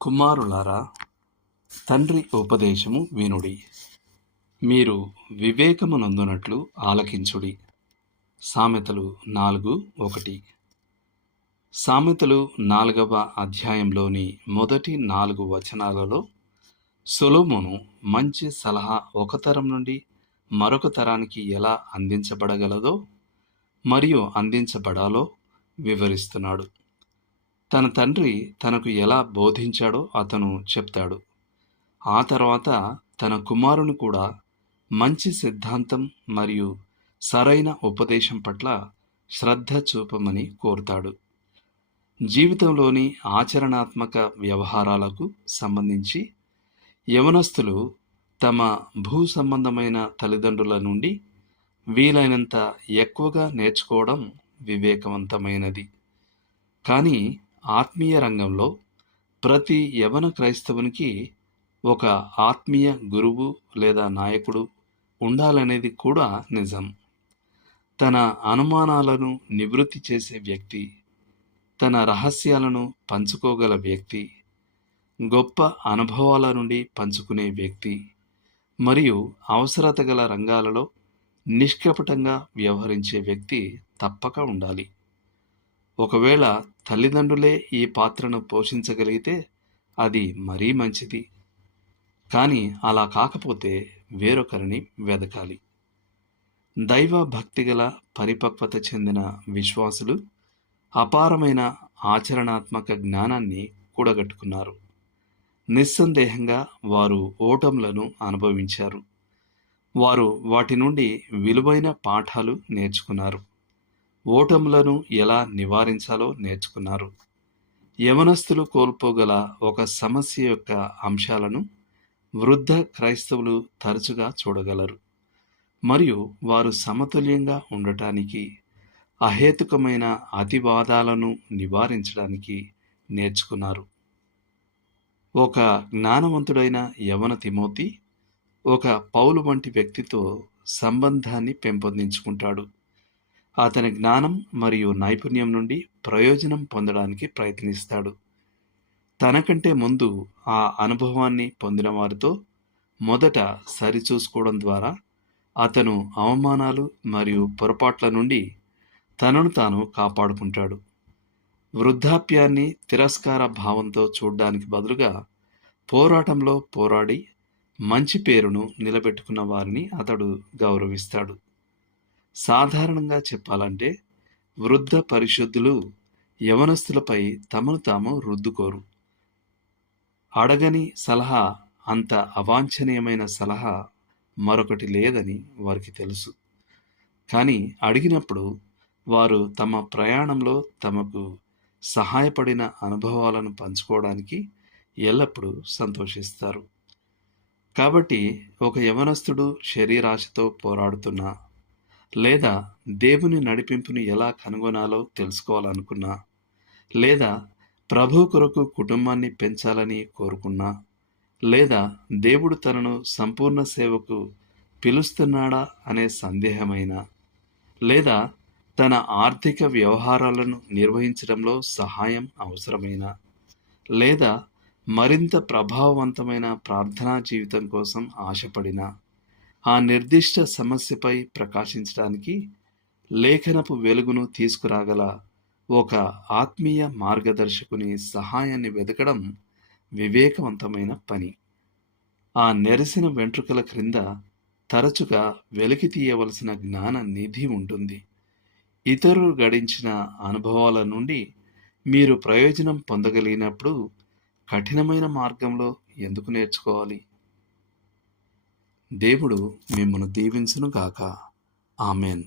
కుమారులారా, తండ్రి ఉపదేశము వినుడి. మీరు వివేకమునందునట్లు ఆలకించుడి. సామెతలు 4:1. సామెతలు 4వ అధ్యాయంలోని మొదటి 4 వచనాలలో సొలొమోను మంచి సలహా ఒక తరం నుండి మరొక తరానికి ఎలా అందించబడగలదో మరియు అందించబడాలో వివరిస్తున్నాడు. తన తండ్రి తనకు ఎలా బోధించాడో అతను చెప్తాడు. ఆ తర్వాత తన కుమారుని కూడా మంచి సిద్ధాంతం మరియు సరైన ఉపదేశం పట్ల శ్రద్ధ చూపమని కోరుతాడు. జీవితంలోని ఆచరణాత్మక వ్యవహారాలకు సంబంధించి యవనస్తులు తమ భూ సంబంధమైన తల్లిదండ్రుల నుండి వీలైనంత ఎక్కువగా నేర్చుకోవడం వివేకవంతమైనది. కానీ ఆత్మీయ రంగంలో ప్రతి యవన క్రైస్తవునికి ఒక ఆత్మీయ గురువు లేదా నాయకుడు ఉండాలనేది కూడా నిజం. తన అనుమానాలను నివృత్తి చేసే వ్యక్తి, తన రహస్యాలను పంచుకోగల వ్యక్తి, గొప్ప అనుభవాల నుండి పంచుకునే వ్యక్తి మరియు అవసరత గల రంగాలలో నిష్కపటంగా వ్యవహరించే వ్యక్తి తప్పక ఉండాలి. ఒకవేళ తల్లిదండ్రులే ఈ పాత్రను పోషించగలిగితే అది మరీ మంచిది. కానీ అలా కాకపోతే వేరొకరిని వెదకాలి. దైవ భక్తిగల పరిపక్వత చెందిన విశ్వాసులు అపారమైన ఆచరణాత్మక జ్ఞానాన్ని కూడగట్టుకున్నారు. నిస్సందేహంగా వారు ఓటములను అనుభవించారు. వారు వాటి నుండి విలువైన పాఠాలు నేర్చుకున్నారు. ఓటములను ఎలా నివారించాలో నేర్చుకున్నారు. యవనస్తులు కోల్పోగల ఒక సమస్య యొక్క అంశాలను వృద్ధ క్రైస్తవులు తరచుగా చూడగలరు మరియు వారు సమతుల్యంగా ఉండటానికి, అహేతుకమైన అతివాదాలను నివారించడానికి నేర్చుకున్నారు. ఒక జ్ఞానవంతుడైన యవన తిమోతి ఒక పౌలు వంటి వ్యక్తితో సంబంధాన్ని పెంపొందించుకుంటాడు. అతని జ్ఞానం మరియు నైపుణ్యం నుండి ప్రయోజనం పొందడానికి ప్రయత్నిస్తాడు. తనకంటే ముందు ఆ అనుభవాన్ని పొందిన వారితో మొదట సరిచూసుకోవడం ద్వారా అతను అవమానాలు మరియు పొరపాట్ల నుండి తనను తాను కాపాడుకుంటాడు. వృద్ధాప్యాన్ని తిరస్కార భావంతో చూడడానికి బదులుగా పోరాటంలో పోరాడి మంచి పేరును నిలబెట్టుకున్న వారిని అతడు గౌరవిస్తాడు. సాధారణంగా చెప్పాలంటే వృద్ధ పరిశుద్ధులు యవనస్తులపై తమను తాము రుద్దుకోరు. అడగని సలహా అంత అవాంఛనీయమైన సలహా మరొకటి లేదని వారికి తెలుసు. కానీ అడిగినప్పుడు వారు తమ ప్రయాణంలో తమకు సహాయపడిన అనుభవాలను పంచుకోవడానికి ఎల్లప్పుడూ సంతోషిస్తారు. కాబట్టి ఒక యవనస్తుడు శరీరాశతో పోరాడుతున్నా లేదా దేవుని నడిపింపును ఎలా కనుగొనాలో తెలుసుకోవాలనుకున్నా లేదా ప్రభు కొరకు కుటుంబాన్ని పెంచాలని కోరుకున్నా లేదా దేవుడు తనను సంపూర్ణ సేవకు పిలుస్తున్నాడా అనే సందేహమైనా లేదా తన ఆర్థిక వ్యవహారాలను నిర్వహించడంలో సహాయం అవసరమైన లేదా మరింత ప్రభావవంతమైన ప్రార్థనా జీవితం కోసం ఆశపడినా ఆ నిర్దిష్ట సమస్యపై ప్రకాశించడానికి లేఖనపు వెలుగును తీసుకురాగల ఒక ఆత్మీయ మార్గదర్శకుని సహాయాన్ని వెతకడం వివేకవంతమైన పని. ఆ నెరసిన వెంట్రుకల క్రింద తరచుగా వెలికి తీయవలసిన జ్ఞాన నిధి ఉంటుంది. ఇతరులు గడించిన అనుభవాల నుండి మీరు ప్రయోజనం పొందగలిగినప్పుడు కఠినమైన మార్గంలో ఎందుకు నేర్చుకోవాలి? దేవుడు మిమ్మను దీవించును గాక. ఆమెన్.